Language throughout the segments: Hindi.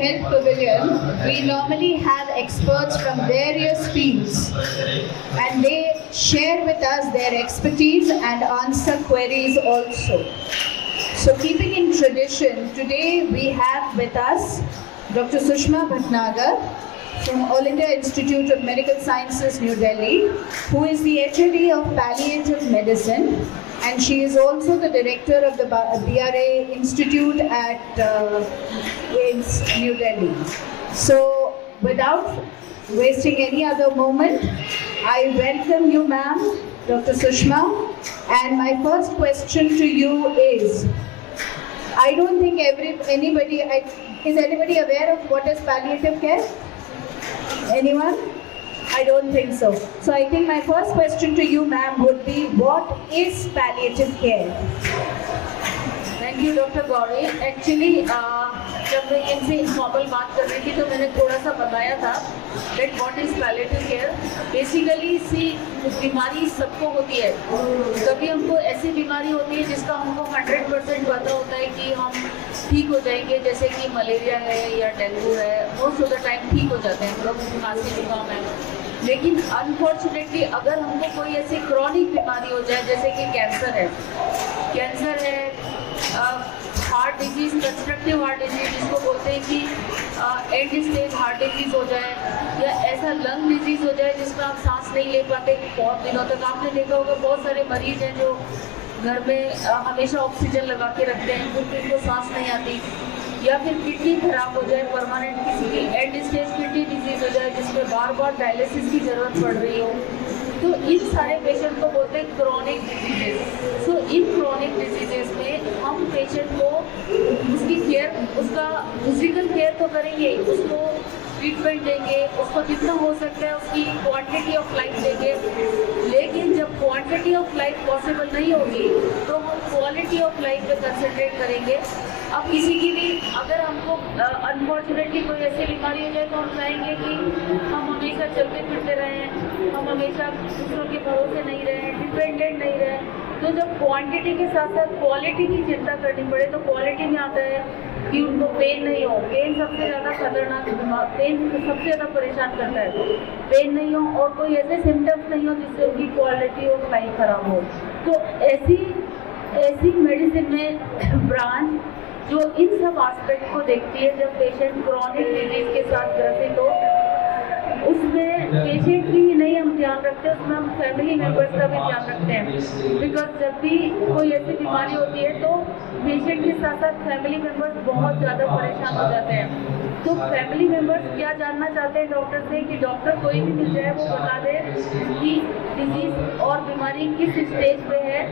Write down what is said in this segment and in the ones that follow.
Health Pavilion, we normally have experts from various fields and they share with us their expertise and answer queries also. So keeping in tradition, today we have with us Dr. Sushma Bhatnagar from All India Institute of Medical Sciences, New Delhi, who is the HOD of Palliative Medicine, and she is also the director of the BRA Institute at AIIMS, New Delhi. So without wasting any other moment, I welcome you, ma'am, Dr. Sushma, and my first question to you is, I don't think is anybody aware of what is palliative care? Anyone? I don't think so. So I think my first question to you, ma'am, would be, what is palliative care? Thank you doctor Gauri. Actually जब मैं इनसे इनफॉर्मल बात कर रही थी तो मैंने थोड़ा सा बताया था that what is palliative care. Basically सी बीमारी सबको होती है, कभी हमको ऐसी बीमारी होती है जिसका हमको 100% पता होता है कि हम ठीक हो जाएंगे, जैसे कि मलेरिया है या डेंगू है, मोस्ट ऑफ द टाइम ठीक हो जाते हैं हम लोग, खांसी जुकाम है। लेकिन अनफॉर्चुनेटली अगर हमको कोई ऐसी क्रॉनिक बीमारी हो जाए, जैसे कि कैंसर है, heart disease, constructive heart disease जिसको बोलते हैं कि एंड स्टेज हार्ट डिजीज़ हो जाए, या ऐसा लंग डिजीज़ हो जाए जिसमें आप सांस नहीं ले पाते बहुत दिनों तक। आपने देखा होगा बहुत सारे मरीज हैं जो घर में हमेशा ऑक्सीजन लगा के रखते हैं क्योंकि उनको सांस नहीं आती, या फिर किडनी खराब हो जाए, परमानेंट किसी की एंड स्टेज किडनी डिजीज़ हो जाए जिसमें बार बार डायलिसिस की ज़रूरत पड़ रही हो, तो इन सारे पेशेंट को बोलते हैं क्रॉनिक डिजीजेस। सो इन क्रॉनिक डिजीजेस में हम पेशेंट को उसकी केयर, उसका फिजिकल केयर तो करेंगे, उसको ट्रीटमेंट देंगे, उसको जितना हो सकता है उसकी क्वांटिटी ऑफ लाइफ देंगे। लेकिन जब क्वांटिटी ऑफ लाइफ पॉसिबल नहीं होगी तो हम क्वालिटी ऑफ लाइफ पे कंसंट्रेट करेंगे। अब किसी की भी अगर हमको अनफॉर्चुनेटली कोई ऐसी बीमारी हो जाए तो हम चाहेंगे कि हम हमेशा चलते फिरते रहें, हम हमेशा दूसरों के भरोसे नहीं रहें, डिपेंडेंट नहीं रहें। तो जब क्वांटिटी के साथ साथ क्वालिटी की चिंता करनी पड़े तो क्वालिटी में आता है कि उनको पेन नहीं हो। पेन सबसे ज़्यादा खतरनाक बीमार, पेन सबसे ज़्यादा परेशान करता है। पेन नहीं हो और कोई ऐसे सिम्टम्स नहीं हो जिससे उनकी क्वालिटी ऑफ लाइफ खराब हो। तो ऐसी मेडिसिन में ब्रांच जो इन सब एस्पेक्ट को देखती है, जब पेशेंट क्रॉनिक डिजीज के साथ ग्रसित हो, उसमें पेशेंट की ही नहीं हम ध्यान रखते, उसमें हम फैमिली मेम्बर्स का भी ध्यान रखते हैं। बिकॉज जब भी कोई ऐसी बीमारी होती है तो पेशेंट के साथ साथ फैमिली मेम्बर्स बहुत ज़्यादा परेशान हो जाते हैं। तो फैमिली मेम्बर्स क्या जानना चाहते हैं डॉक्टर से कि डॉक्टर कोई भी मिल जाए वो बता दे कि डिजीज और बीमारी किस स्टेज पे है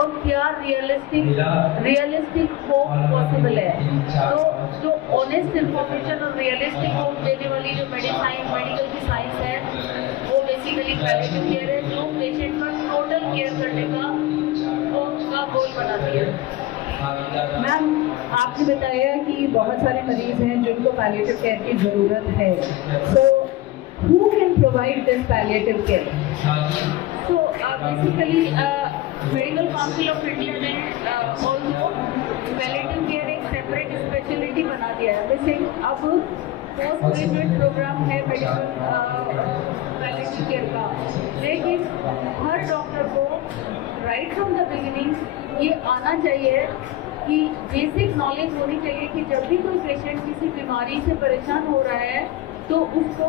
और क्या रियलिस्टिक होप पॉसिबल है। तो जो ऑनेस्ट इंफॉर्मेशन और रियलिस्टिक होप देने वाली जो मेडिकल की साइंस है वो बेसिकली पैलिएटिव केयर है, जो पेशेंट का टोटल केयर करने का गोल बनाती है। मैम, आपने बताया कि बहुत सारे मरीज हैं जिनको पैलिएटिव केयर की ज़रूरत है। So who can provide this palliative care? So basically medical council of India ने ऑल्सो पैलिएटिव केयर एक सेपरेट स्पेशलिटी बना दिया है। वैसे अब पोस्ट ग्रेजुएट प्रोग्राम है मेडिकल पैलिएटिव केयर का, लेकिन हर डॉक्टर को राइट फ्रॉम द बिगिनिंग ये आना चाहिए कि बेसिक नॉलेज होनी चाहिए कि जब भी कोई पेशेंट किसी बीमारी से परेशान हो रहा है तो उसको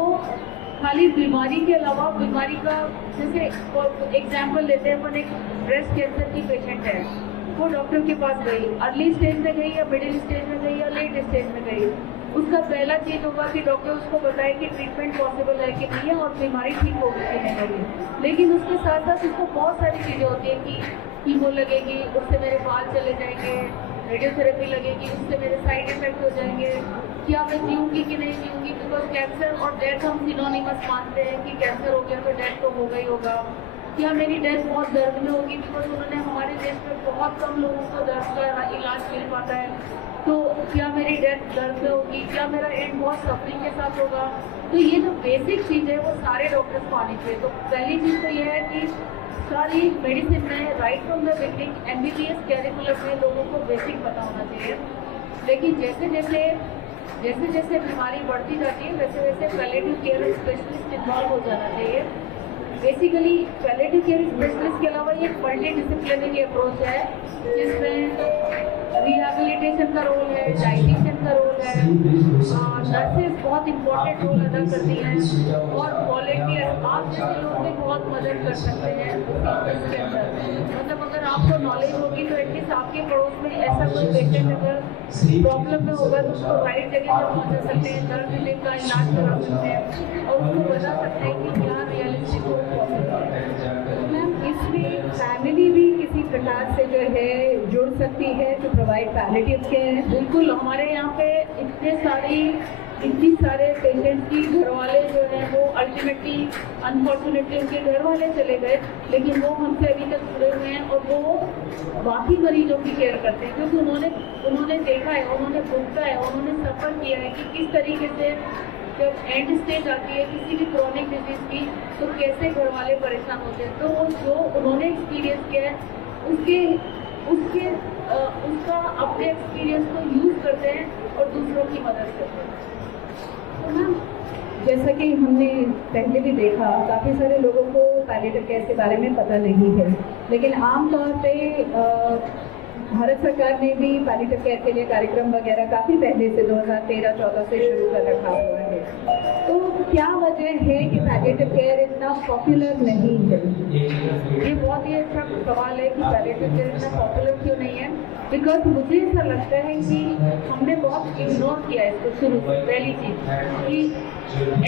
खाली बीमारी के अलावा बीमारी का, जैसे एग्जाम्पल लेते हैं अपन, एक ब्रेस्ट कैंसर की पेशेंट है, वो डॉक्टर के पास गई, अर्ली स्टेज में गई या मिडिल स्टेज में गई या लेट स्टेज में गई, उसका पहला चीज़ होगा कि डॉक्टर उसको बताए कि ट्रीटमेंट पॉसिबल है कि नहीं है और बीमारी ठीक होगी कि नहीं होगी। लेकिन उसके साथ साथ उसको बहुत सारी चीज़ें होती हैं कि कीमो लगेगी, उससे मेरे बाल चले जाएंगे, रेडियोथेरेपी लगेगी, उससे मेरे साइड इफेक्ट हो जाएंगे, क्या मैं जीऊँगी कि नहीं जीऊँगी। बिकॉज कैंसर और डेथ हम सिनोनिमस मानते हैं कि कैंसर हो गया तो डेथ तो होगा ही होगा। क्या मेरी डेथ बहुत दर्द में होगी, बिकॉज उन्होंने हमारे देश में बहुत कम लोगों को दर्द का इलाज मिल पाता है, तो क्या मेरी डेथ दर्द में होगी, क्या मेरा एंड बहुत सफरिंग के साथ होगा। तो ये जो बेसिक चीज़ है वो सारे डॉक्टर्स को आनी चाहिए। तो पहली चीज़ तो ये है कि सारी मेडिसिन में right from the beginning MBBS curriculum में लोगों को बेसिक पता होना चाहिए। लेकिन जैसे जैसे जैसे जैसे बीमारी बढ़ती जाती है वैसे वैसे पैलेटिव केयर स्पेशलिस्ट इन्वॉल्व हो जाना चाहिए। बेसिकली पैलेटिव केयर स्पेशलिस्ट के अलावा ये मल्टी डिसिप्लिनरी अप्रोच है जिसमें रिहैबिलिटेशन का रोल है, डाइटिशियन का रोल है, नर्सेज बहुत इंपॉर्टेंट रोल अदा करती हैं और वॉलेंटियर आप जैसे लोग भी बहुत मदद कर सकते हैं इसके अंदर। मतलब अगर आपको नॉलेज होगी तो एटलीस्ट आपके पड़ोस में ऐसा कोई पेशेंट अगर प्रॉब्लम में होगा तो उसको राइट जगह पर पहुँचा सकते हैं, दर्द दिल का इलाज करा सकते हैं और उसको बता सकते हैं कि क्या रियलिस्टिक हो पॉसिबल है। मैम इसमें फैमिली भी किसी प्रकार से जो है जुड़ सकती है टू प्रोवाइड पैलेटिव केयर। बिल्कुल, हमारे यहाँ पे इतनी सारे पेशेंट्स की घर वाले जो हैं वो अल्टीमेटली अनफॉर्चुनेटली उनके घर वाले चले गए, लेकिन वो हमसे अभी तक जुड़े हुए हैं और वो बाकी मरीजों की केयर करते हैं क्योंकि उन्होंने देखा है, उन्होंने भुगता है, उन्होंने सफ़र किया है कि किस तरीके से जब एंड स्टेज आती है किसी भी क्रॉनिक डिजीज की तो कैसे घर वाले परेशान होते हैं। तो वो जो उन्होंने एक्सपीरियंस किया है उसका अपने एक्सपीरियंस को यूज़ करते हैं और दूसरों की मदद करते हैं। तो मैम जैसा कि हमने पहले भी देखा काफ़ी सारे लोगों को पैलेटिव केयर के बारे में पता नहीं है, लेकिन आमतौर पे भारत सरकार ने भी पैलेटिव केयर के लिए कार्यक्रम वगैरह काफ़ी पहले से 2013-14 से शुरू कर रखा हुआ है। तो क्या वजह है कि पैलेटिव केयर इतना पॉपुलर नहीं है? ये बहुत ही अच्छा सवाल है कि पैलेटिव केयर इतना पॉपुलर क्यों नहीं है। बिकॉज मुझे ऐसा लगता है कि हमने बहुत इग्नोर किया है इसको शुरू से। पहली चीज़ कि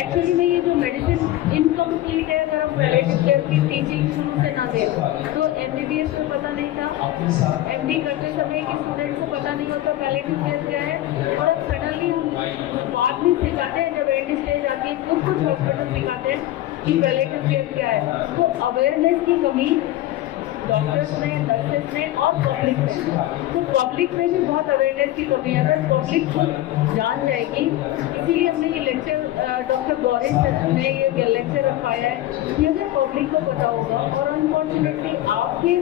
एक्चुअली में ये जो मेडिसिन इनकम्प्लीट है अगर हम पैलेटिव केयर की टीचिंग शुरू से ना दें तो MBBS में पता नहीं था, MD करते समय कि स्टूडेंट को पता नहीं होता पैलेटिव केयर क्या है और अब सडनली हम बाद में सिखाते हैं जब एंड स्टेज आती है कुछ हॉस्पिटल सिखाते हैं कि पैलेटिव केयर क्या है। तो अवेयरनेस की कमी डॉक्टर्स में, नर्सेस में और पब्लिक में, तो पब्लिक में भी बहुत अवेयरनेस की कमी है। अगर पब्लिक खुद जान जाएगी, इसीलिए हमने ये लेक्चर डॉक्टर गौरी ने ये लेक्चर रखवाया है कि अगर पब्लिक को पता होगा और अनफॉर्चुनेटली आपकी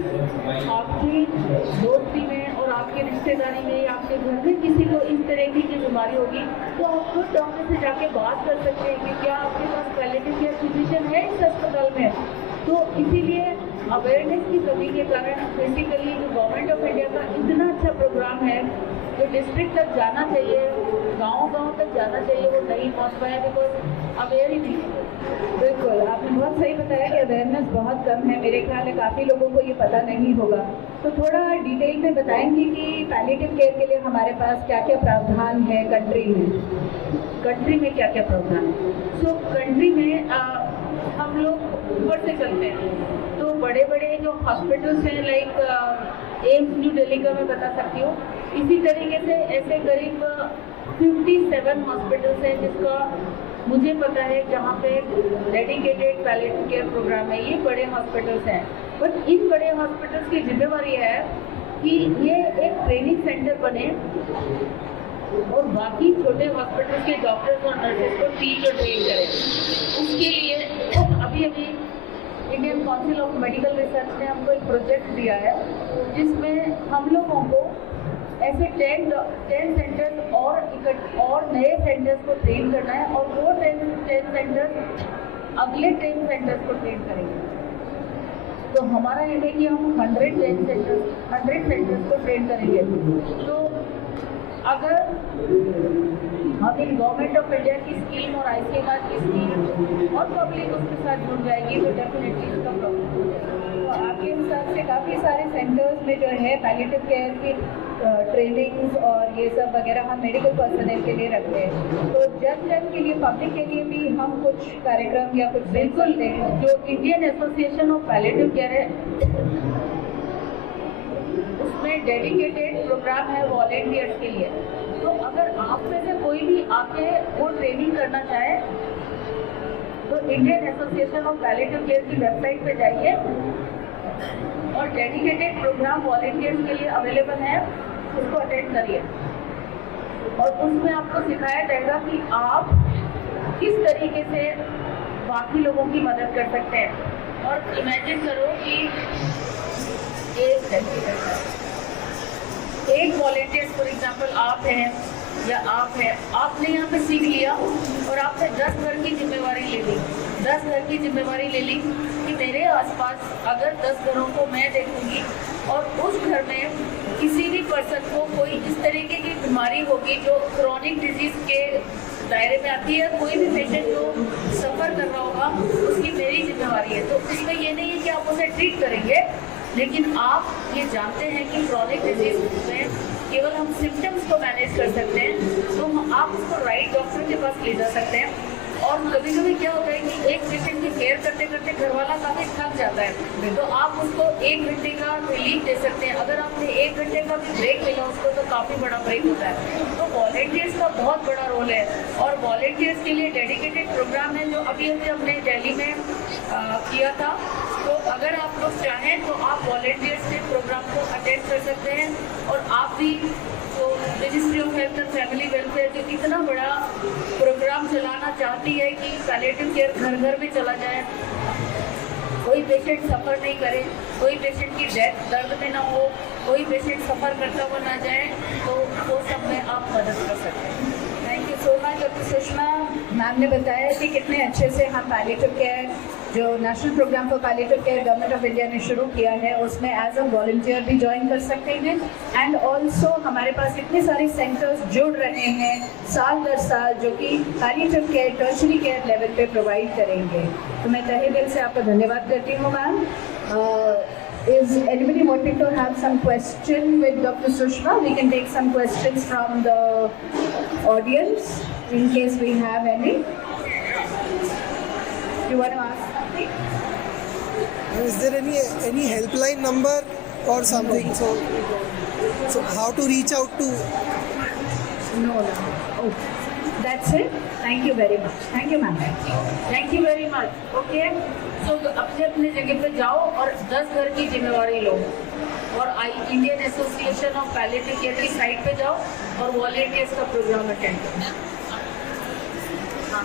दोस्ती में और आपकी रिश्तेदारी में या आपके घर में किसी को इस तरह की बीमारी होगी तो आप खुद डॉक्टर से जाके बात कर सकते हैं कि क्या आपके पास पैलेटिव केयर फिजिशियन है इस अस्पताल में। तो इसीलिए अवेयरनेस की कमी के कारण बेसिकली जो गवर्नमेंट ऑफ इंडिया का इतना अच्छा प्रोग्राम है जो डिस्ट्रिक्ट तक जाना चाहिए, गांव-गांव तक जाना चाहिए, वो नहीं पहुंच पाया बिकॉज अवेयर ही नहीं। बिल्कुल, आपने बहुत सही बताया कि अवेयरनेस बहुत कम है। मेरे ख्याल में काफ़ी लोगों को ये पता नहीं होगा। तो थोड़ा डिटेल में बताएंगे कि पैलेटिव केयर के लिए हमारे पास क्या क्या प्रावधान है कंट्री में क्या क्या प्रावधान है? सो कंट्री में हम लोग ऊपर से चलते हैं तो बड़े बड़े जो हॉस्पिटल्स हैं लाइक एम्स न्यू दिल्ली का मैं बता सकती हूँ, इसी तरीके से ऐसे करीब 57 हॉस्पिटल्स हैं जिसका मुझे पता है जहाँ पे डेडिकेटेड पैलेटिव केयर प्रोग्राम है। ये बड़े हॉस्पिटल्स हैं, बट इन बड़े हॉस्पिटल्स की जिम्मेवारी है कि ये एक ट्रेनिंग सेंटर बने और बाकी छोटे हॉस्पिटल के डॉक्टर्स और नर्सेस को टीच और ट्रेन करें। उसके लिए अभी Indian council of medical research ने हमको एक प्रोजेक्ट दिया है जिसमें हम लोगों को ऐसे 10 सेंटर्स और नए सेंटर्स को ट्रेन करना है और वो 10 सेंटर्स अगले 10 सेंटर्स को ट्रेन करेंगे। तो हमारा ये है कि हम 100 सेंटर्स को ट्रेन करेंगे। तो अगर हम इन गवर्नमेंट ऑफ इंडिया की स्कीम और ICMR की स्कीम और पब्लिक उसके साथ जुड़ जाएगी तो डेफिनेटली इसका प्रॉब्लम हो जाएगा। तो आपके हिसाब से काफ़ी सारे सेंटर्स में जो है पैलेटिव केयर की ट्रेनिंग्स और ये सब वगैरह हम मेडिकल पर्सनल के लिए रखते हैं। तो जन के लिए, पब्लिक के लिए भी हम कुछ कार्यक्रम या कुछ बिल्कुल जो Indian association of palliative care है उसमें डेडिकेटेड प्रोग्राम है वॉलेंटियर्स के लिए। तो अगर आप में से कोई भी आके वो ट्रेनिंग करना चाहे तो Indian association of palliative care की वेबसाइट पे जाइए और डेडिकेटेड प्रोग्राम वॉलेंटियर्स के लिए अवेलेबल है, उसको अटेंड करिए और उसमें आपको सिखाया जाएगा कि आप किस तरीके से बाकी लोगों की मदद कर सकते हैं। और इमेजिन करो कि एक वॉलेंटियर फॉर एग्जाम्पल आप हैं या आप हैं, आपने सीख लिया और आपने 10 घर की जिम्मेवारी ले ली। 10 घर की जिम्मेवारी ले ली कि मेरे आसपास अगर 10 घरों को मैं देखूंगी और उस घर में किसी भी पर्सन को कोई इस तरीके की बीमारी होगी जो क्रॉनिक डिजीज के दायरे में आती है, कोई भी पेशेंट जो सफ़र कर रहा होगा उसकी मेरी जिम्मेवारी है। तो इसमें ये नहीं है कि आप उसे ट्रीट करेंगे, लेकिन आप ये जानते हैं कि क्रॉनिक डिजीज में केवल हम सिम्टम्स को मैनेज कर सकते हैं, तो आप उसको राइट डॉक्टर के पास ले जा सकते हैं। और कभी कभी क्या होता है कि एक पेशेंट की केयर करते करते घर वाला काफ़ी थक जाता है, तो आप उसको 1 घंटे का रिलीफ दे सकते हैं। अगर आपने 1 घंटे का भी ब्रेक मिला उसको तो काफ़ी बड़ा ब्रेक होता है। तो वॉलेंटियर्स का बहुत बड़ा रोल है और वॉलेंटियर्स के लिए डेडिकेटेड प्रोग्राम है जो अभी हमने दिल्ली में किया था। तो अगर आप लोग चाहें तो आप वॉलेंटियर्स के प्रोग्राम को अटेंड कर सकते हैं और आप भी तो ministry of health and family welfare जो इतना बड़ा प्रोग्राम चलाना चाहती है कि पैलिएटिव केयर घर घर में चला जाए, कोई पेशेंट सफ़र नहीं करे, कोई पेशेंट की डेथ दर्द में ना हो, कोई पेशेंट सफ़र करता हुआ ना जाए, तो वो सब में आप मदद कर सकते हैं। Thank you so much doctor Sushma. Ma'am ने बताया कि कितने अच्छे से हम पैलिएटिव केयर जो national program for palliative care government of India ने शुरू किया है उसमें एज अ वॉलंटियर भी ज्वाइन कर सकते हैं। एंड ऑल्सो हमारे पास इतने सारे सेंटर्स जुड़ रहे हैं साल दर साल जो कि palliative care tertiary care level पे प्रोवाइड करेंगे। तो मैं तहे दिल से आपका धन्यवाद करती हूँ ma'am. Is anybody wanting to have some question with Dr. Sushma? We can take some questions from the audience in case we have any. You want to ask something? Is there any helpline number or something? So how to reach out to? No. Okay. That's it. Thank you very much. Thank you, ma'am. Thank you very much. Okay, so अपने अपने जगह पे जाओ और 10 घर की जिम्मेवारी लो और Indian association of palliative care की साइट पे जाओ और वॉलेंटियर्स का प्रोग्राम अटेंड करो। हाँ,